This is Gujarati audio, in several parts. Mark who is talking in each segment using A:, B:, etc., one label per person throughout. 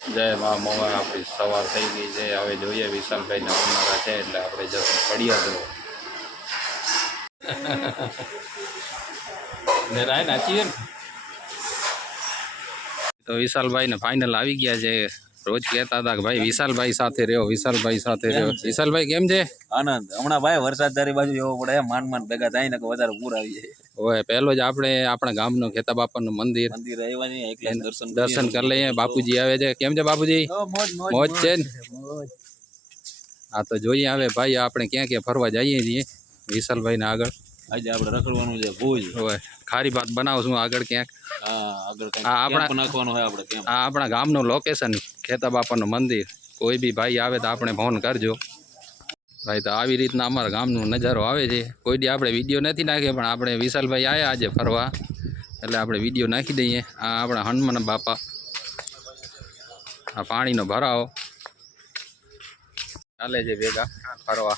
A: જય મા મોવા આપણી સવાર થઈ ગઈ છે. હવે જોઈએ વિશાલભાઈને આવનારા છે એટલે આપણે જશું પડ્યા જો ને રાય નાચીએ ને. તો વિશાલભાઈ ને ફાઇનલ આવી ગયા છે. રોજ કહેતા હતા કે ભાઈ વિશાલભાઈ સાથે રહ્યો વિશાલભાઈ સાથે રહ્યો. વિશાલભાઈ કેમ છે?
B: આનંદ. હમણાં ભાઈ વરસાદ તારી બાજુ એવો પડે માન માન ભેગા થાય ને કે વધારે પૂર આવી જાય.
A: હવે પહેલો જ આપણે આપણા ગામનું ખેતા બાપાનું મંદિર
B: દર્શન
A: દર્શન કરી લઈએ. બાપુજી આવે છે. કેમ છે બાપુજી?
B: મોજ
A: મોજ છે ને? હા તો જોઈએ આવે ભાઈ આપણે ક્યાં ક્યાં ફરવા જઈએ છીએ? વિશાલભાઈને આગળ.
B: આજે આપણે રખડવાનું છે ભૂજ.
A: હવે ખારી ભાત બનાવશું આગળ ક્યાંક.
B: હા આગળ
A: હા, આપણા-
B: નાખવાનું હોય આપણે
A: આ આપણા ગામનું લોકેશન ખેતા બાપાનું મંદિર. કોઈ બી ભાઈ આવે તો આપણે ફોન કરજો. ભાઈ, તો આવી રીતના અમારા ગામનો નજારો આવે છે. કોઈ દી આપણે વીડિયો નથી નાખીએ, પણ આપણે વિશાલભાઈ આવ્યા આજે ફરવા. એટલે આપણે વીડિયો નાખી દઈએ. આ આપણા હનુમાન બાપા. આ પાણીનો ભરાવો. ચાલે છે ભેગા ફરવા.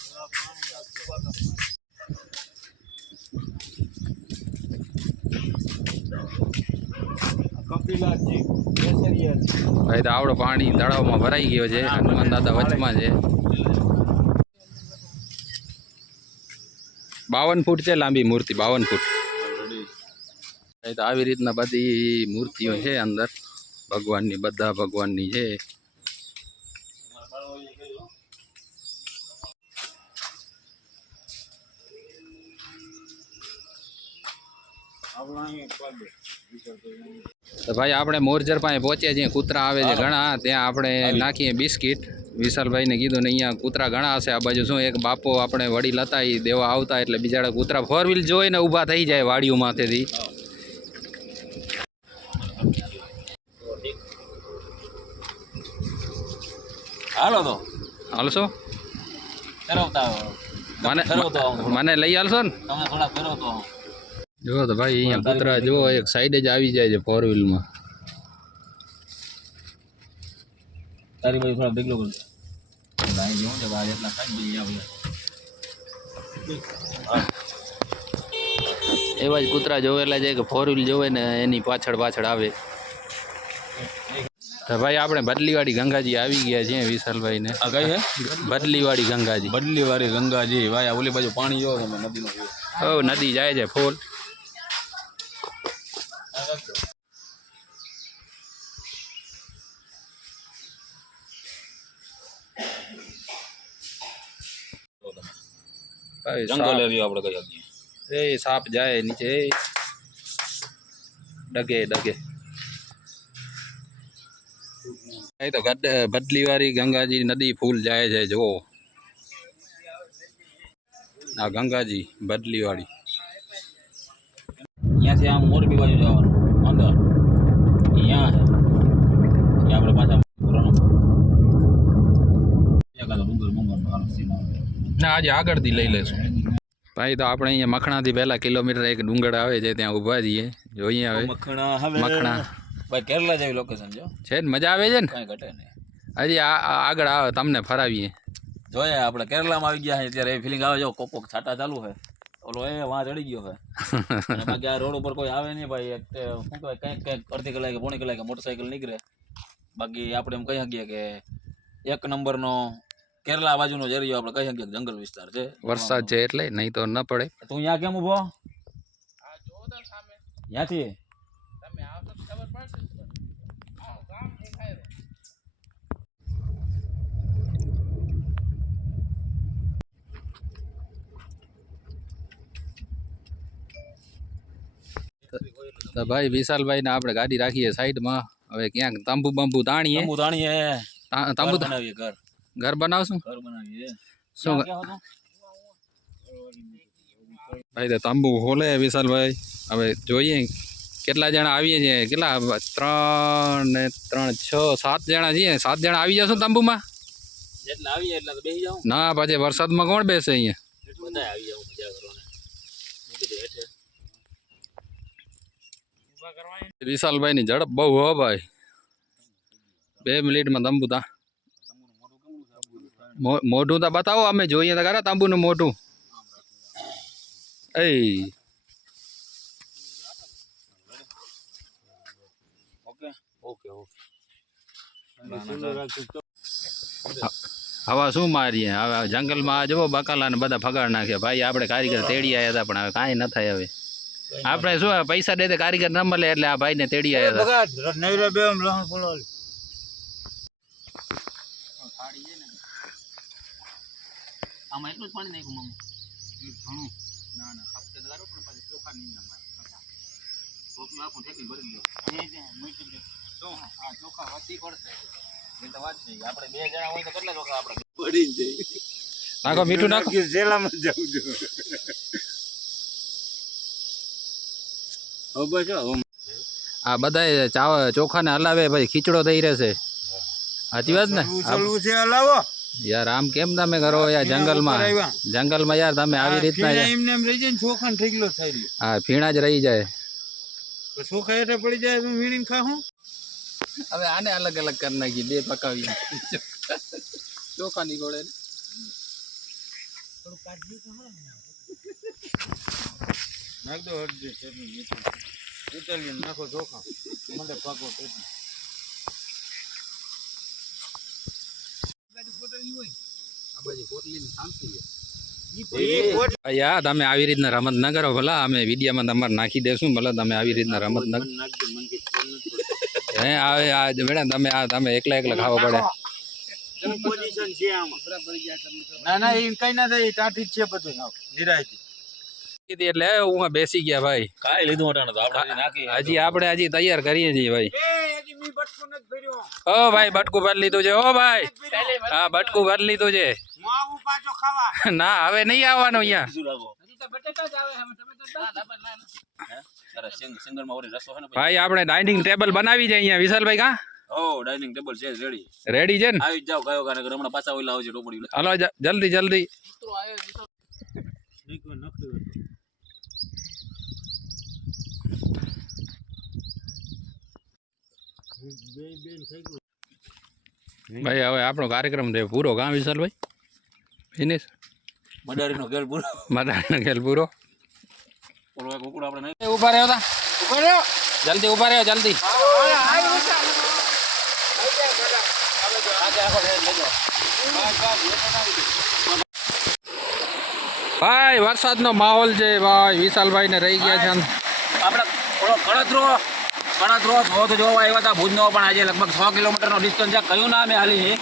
A: ભાઈ, તો આવડો પાણી તળાવમાં ભરાઈ ગયો છે. હનુમાન દાદા વચમાં છે. બાવન ફૂટ છે લાંબી મૂર્તિ બાવન ફૂટ. તો આવી રીતના બધી મૂર્તિઓ છે અંદર. ભગવાનની બધા ભગવાનની છે. તો ભાઈ આપણે મોરજર પાસે પહોંચ્યા છીએ કૂતરા આવે છે ઘણા ત્યાં આપણે નાખીએ બિસ્કિટ. વિશાલભાઈને કીધું ને અહીંયા કૂતરા ઘણા હશે આ બાજુ. શું એક બાપો આપણે વડીલ હતા એ દેવા આવતા એટલે બિચારા કૂતરા ફોર વ્હીલ જોઈને ઊભા થઈ જાય વાડીઓ માથેથી.
B: હાલો તો.
A: હાલશો? મને મને લઈ હાલશો ને?
B: તમે થોડા ફેરવતો
A: તો ભાઈ અહીંયા કૂતરા જુઓ એક સાઈડ જ આવી જાય છે ફોર વ્હીલમાં
B: તારી બાજુ થોડા ભેગલો કરજો ભાઈ જેવું છે બાર એટલા ખાઈ આપણે
A: એવા જ કૂતરા જોવેલા છે કે ફોર વ્હીલ જોવે ને એની પાછળ પાછળ આવે. તો ભાઈ આપણે બદલીવાળી ગંગાજી આવી ગયા છીએ વિશાલભાઈને.
B: ને કઈ હે?
A: બદલીવાળી ગંગાજી.
B: બદલીવાળી ગંગાજી. ભાઈ આ ઓલી બાજુ પાણી જોવો તમે નદીનો
A: નદી જાય છે ફૂલ.
B: જંગલ
A: સાપ-
B: એરિયો આપણે કહી શકીએ
A: એ સાપ જાય નીચે એ ડગે ડગે એ તો બદલીવાળી ગંગાજી નદી ફૂલ જાય છે જુઓ આ ગંગાજી બદલીવાળી
B: અહીંયાથી આમ મોરબી બાજુ જવાનું અંદર અહીંયા છે અહીંયા આપણે પાછા પુરાણો એકાદો ડુંગર બંગરનો હાલો સીધો આવે.
A: ના આજે આગળથી લઈ લેશું. ભાઈ તો આપણે અહીંયા મખણાથી પહેલા કિલોમીટર એક ડુંગર આવે છે ત્યાં ઊભા છીએ. જોઈએ હવે.
B: મખણા
A: મખણા.
B: ભાઈ કેરલા જેવી લોકેશન જો
A: છે ને મજા આવે છે ને?
B: કાંઈ ઘટે નહીં.
A: હજી આગળ આવે તમને ફરાવીએ.
B: જોઈએ આપણે કેરલામાં આવી ગયા છે ત્યારે એ ફિલિંગ આવે જો કોક કોક છાટા ચાલુ છે. ઓલો એ વાં ચડી ગયો છે. બાકી આ રોડ ઉપર કોઈ આવે નહીં ભાઈ એક શું કહેવાય કંઈક કંઈક અડધી કલાકે પોણી કલાકે મોટરસાઇકલ નીકળે. બાકી આપણે એમ કહી શકીએ કે એક નંબરનો કેરલા બાજુનો નો એરિયો આપણે કહી શકીએ કે જંગલ વિસ્તાર છે.
A: વરસાદ છે એટલે નહીં તો ન પડે.
B: તું અહીંયા કેમ ઊભો? ત્યાંથી
A: તો ભાઈ વિશાલભાઈ ને આપણે ગાડી રાખીએ સાઈડમાં. હવે ક્યાંક તંબુ બંબુ તાણીએ.
B: તંબુ તાણીએ.
A: તંબુ
B: બનાવીએ ઘર.
A: ઘર બનાવશું
B: ઘર બનાવીએ
A: શું
B: ક્યાં હતો?
A: ભાઈ તો તંબુ ખોલે વિશાલભાઈ હવે જોઈએ કેટલા જણા આવીએ છીએ? કેટલા? ત્રણ ને ત્રણ છ સાત જણા છીએ. સાત જણા આવી જશું તંબુમાં?
B: જેટલા આવીએ એટલા તો બેસી જાઓ.
A: ના પછી વરસાદમાં કોણ બેસે અહીંયા?
B: બધા આવી જાવ મજા કરવાને. મૂકી દે હેઠે.
A: વિશાલભાઈની ઝડપ બહુ હો ભાઈ. બે મિનિટમાં તંબુ તા મો- મોઢું તો બતાવો અમે જોઈએ તો ખરા તાંબુનું મોઢું. એ
B: ઓકે. Okay okay.
A: હવે શું મારીએ? હવે જંગલમાં જુઓ બકાલા ને બધા ફગાડ નાખે. ભાઈ આપણે કારીગર તેડી આવ્યા હતા પણ હવે કાંઈ ન થાય હવે. આપણે શું પૈસા દે તો કારીગર ન મળે એટલે આ ભાઈને તેડી આવ્યા હતા.
B: આમાં એટલું જ પાણી નાખ્યું મામા ના ના હપ્તે તો પણ પાછી ચોખા નહીં અમારે ટોપલું આખું ઠેકીને ભરી દો. હા ચોખા વધી પડશે. એ તો વાત નહીં. આપણે બે જણા હોય તો કેટલા ચોખા આપણે
A: નાખો મીઠું નાખો. આ બધા ચાવ ચોખાને હલાવે પછી ખીચડો થઈ રહેશે. સાચી વાત ને? આ- યાર આમ કેમ તમે કરો યાર જંગલમાં? જંગલમાં યાર તમે આવી રીતના
C: એમને એમ રહી જાય ચોખાને ઠેકલો થઈ ગયો
A: હા ફીણા જ રહી જાય.
C: તો ચોખા એટલે પડી જાય વીણીને ખાવું
A: હવે આને અલગ અલગ કરી નાખી બે પકાવી ચોખા નીકળે
C: નાખ દો ઉતરીને નાખો ચોખા મને પાકો
A: તમે આવી રીતના રમત ન કરો ભલા અમે વિડીયામાં તમારે નાખી દેશું ભલે તમે આવી રીતના રમત ન. હે આવે આ મેડમ તમે આ તમે એકલા એકલા ખાવા પડે?
C: ના ના એ કઈ ના થાય જ છે બધું હાવ, નિરાયથી.
A: એટલે હું બેસી ગયા ભાઈ.
B: કાંઈ લીધું અટાણે તો આપણે નાખી
A: હજી આપણે હજી તૈયાર કરીએ છીએ ભાઈ.
C: એ હજી મી બટકું નથી ભર્યો.
A: ઓ ભાઈ બટકું ભરી લીધું છે. ઓ ભાઈ. હા બટકું ભરી લીધું છે.
C: હું આવું પાછો ખાવા.
A: ના હવે નહીં આવવાનું અહીંયા.
B: બીજું રાખો હે? તારે સિંગ સિંગરમાં ઓરી રસો છે ને
A: ભાઈ આપણે ડાઇનિંગ ટેબલ બનાવી છે અહીંયા. વિશાલભાઈ કા?
B: ઓ ડાઇનિંગ ટેબલ છે રેડી
A: રેડી છે ને?
B: આવી જ જાવ કયો કારણ કે હમણાં પાછા ઓલા આવશે ટોપડી
A: હલો જ- જલ્દી જલ્દી
C: નીકળો, નક્કી હતું. બે બેન થઈ ગયું
A: ભાઈ હવે આપણો કાર્યક્રમ છે પૂરો. કાં વિશાલભાઈ ફિનિશ
B: મદારીનો ગેલ પૂરો.
A: મદારીનો ગેલ પૂરો?
B: ઓલો એક ઉકળો આપણે નહીં
A: ઊભા રહ્યો જલ્દી ઊભા રહ્યો જલ્દી. ભાઈ વરસાદનો માહોલ છે ભાઈ. વિશાલભાઈ ને રહી ગયા છે.
B: આપણે થોડો કણતરો કણતરો ધોધ જોવા આવ્યા હતા, ભુજનો, પણ આજે લગભગ છ કિલોમીટરનો ડિસ્ટન્સ છે. કયું ના અમે હાલી?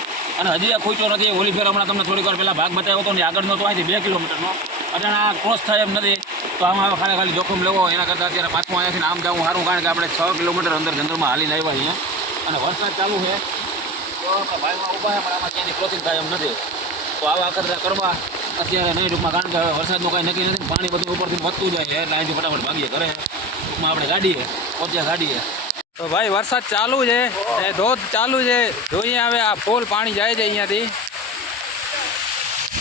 B: અને હજી ખૂચો નથી. ઓલી ફેર હમણાં તમને થોડીક વાર પહેલાં ભાગ બતાવ્યો હતો ને આગળનો તો અહીંથી બે કિલોમીટરનો. અટાણે ક્રોસ થાય એમ નથી. તો આમાં ખાલી ખાલી જોખમ લેવો. એના કરતાં અત્યારે પાછું અહીંયાથી આમ જવું સારું, કારણ કે આપણે છ કિલોમીટર અંદર જંગલમાં હાલીને આવ્યા અહીંયા અને વરસાદ ચાલુ છે. તો આપણા ભાઈમાં આમાં ક્યાંથી ક્રોસિંગ થાય એમ નથી. તો આવા કરતા કરવા અત્યારે નહીં ટૂંકમાં કારણ કે હવે વરસાદનું કાંઈ નક્કી નથી પાણી બધું ઉપરથી વધતું જાય એટલે અહીંથી ફટાફટ ભાગીએ ઘરે. ટૂંકમાં આપણે ગાડીએ, પહોંચ્યા ગાડીએ.
A: તો ભાઈ, વરસાદ ચાલુ છે. એ ધોધ ચાલુ છે. જોઈએ હવે આ ફૂલ પાણી જાય છે અહીંયાથી.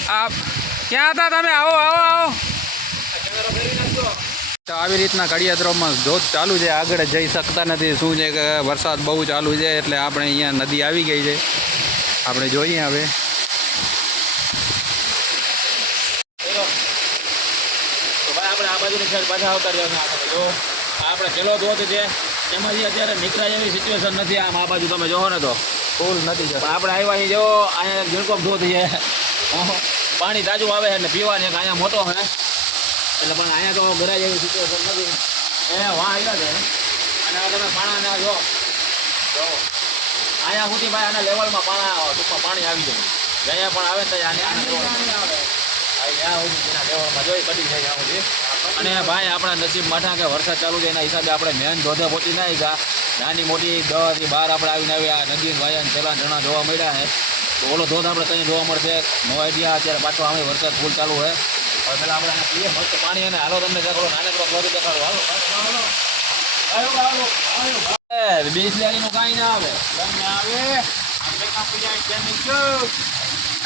A: આ ક્યાં હતા તમે? આવો આવો આવો. આવી રીતના ઘડિયાદ્રોમાં ધોધ ચાલુ છે. આગળ જઈ શકતા નથી. શું છે કે વરસાદ બહુ ચાલુ છે એટલે આપણે અહીંયા નદી આવી ગઈ છે. આપણે જોઈએ હવે.
B: આપણે આ બાજુની સાઈડ પાછા આવતા રહ્યા આપણે આ છેલ્લો ધોધ છે તેમાંથી અત્યારે નીકળાય એવી સિચ્યુએશન નથી. આમ આ બાજુ તમે જોવો ને તો
A: ફૂલ નથી
B: પણ આપણે આવ્યા અહીં જો અહીંયા ઝીણકોપ ધોધ છે પાણી તાજું આવે એટલે પીવાની અહીંયા મોટો છે એટલે પણ અહીંયા તો ગરાય એવી સિચ્યુએશન નથી. એ વાહ આવ્યા છે. અને તમે પાણાને જો. જો. અહીંયા સુધી ભાઈ આના લેવલમાં પાણા ટૂંકમાં પાણી આવી જાય. જ્યાં પણ આવે ને ત્યાં આને level માં. સુધી લેવલમાં જોઈ કડી જાય ત્યાં સુધી અને ભાઈ, આપણા નસીબ માઠા કે વરસાદ ચાલુ છે, એના હિસાબે આપણે મેન ધોધે પહોંચી ના ગયા નાની મોટી દવાથી બહાર આપણે આવીને આવ્યા. નદી વાયન પહેલાં જણા જોવા મળ્યા છે. તો ઓલો ધોધ આપણે ત્યાં જોવા મળશે. નો આઈડિયા અત્યારે પાછો અમે વરસાદ ફૂલ ચાલુ છે. હવે પેલા આપણે આને પીએ, મસ્ત પાણી અને હાલો તમને દેખાડો નાનકડો ધોધ દેખાડો. હાલો. બિસ્લેરીનું કાંઈ ના આવે.
C: તમને આવે.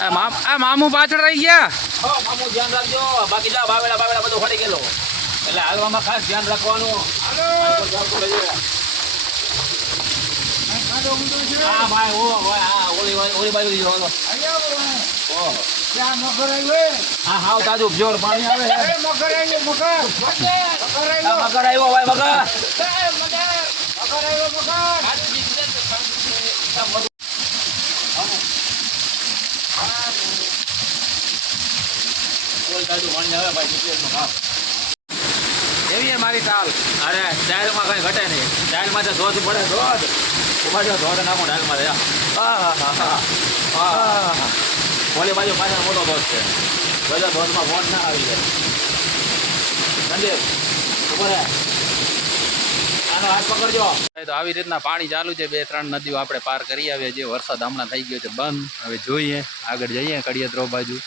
A: આ મામ પાછળ રહી ગયા?
B: હો મામું ધ્યાન રાખજો. બાકી જા બાવેડા બાવેડા બધું ફરી ગયેલો. એટલે હાલવામાં ખાસ ધ્યાન રાખવાનું. હા ભાઈ ઓ ભાઈ હા ઓલી ઓલી બાજુ જો હાલો.
C: અહીંયા બોલો.
B: ઓહો.
C: ત્યાં મગર આવ્યો
B: હા? હાવ તાજું જોર પાણી આવે છે.
C: એ મગર આવ્યો મગર. મગર આવ્યો
B: આ મગર આવ્યો ભાઈ મગર.
C: મગર આવ્યો મગર.
B: આવે ભાઈ સિત્તેરનું કામ
A: એવી હે મારી ચાલ
B: અરે ડાયરમાં કઈ ઘટે નહીં. ડાયરમાં તો ધોધ પડે ધોધ. ઊભા જો ધોધ નાખો ડાયરમાં રે ઓલી બાજુ પાછળ મોટો ધોધ છે. બધા ધોધમાં ફોન ના આવી જાય. સંદીપ ખબર આનો હાથ પકડજો.
A: તો આવી રીતના પાણી ચાલુ છે. બે ત્રણ નદીઓ આપણે પાર કરી આવ્યા છીએ. વરસાદ હમણાં થઈ ગયો છે. બંધ. હવે જોઈએ. આગળ જઈએ. કડિયાત્રો બાજુ.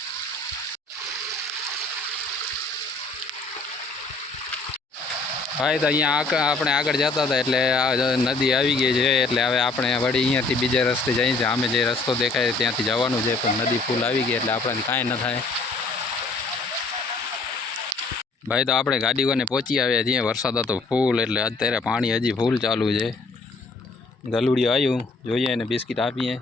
A: ભાઈ તો અહીંયા આગળ આપણે આગળ જતા હતા એટલે આ નદી આવી ગઈ છે, એટલે હવે આપણે વળી અહીંયાથી બીજા રસ્તે જઈએ છીએ. આમે જે રસ્તો દેખાય ત્યાંથી જવાનું છે, પણ નદી ફૂલ આવી ગઈ એટલે આપણને કાંઈ ન થાય. ભાઈ, તો આપણે ગાડીઓને પહોંચી આવ્યા છીએ. વરસાદ હતો ફૂલ, એટલે અત્યારે પાણી હજી ફૂલ ચાલુ છે. ગલુડિયું આવ્યું, જોઈએ એને બિસ્કિટ આપીએ.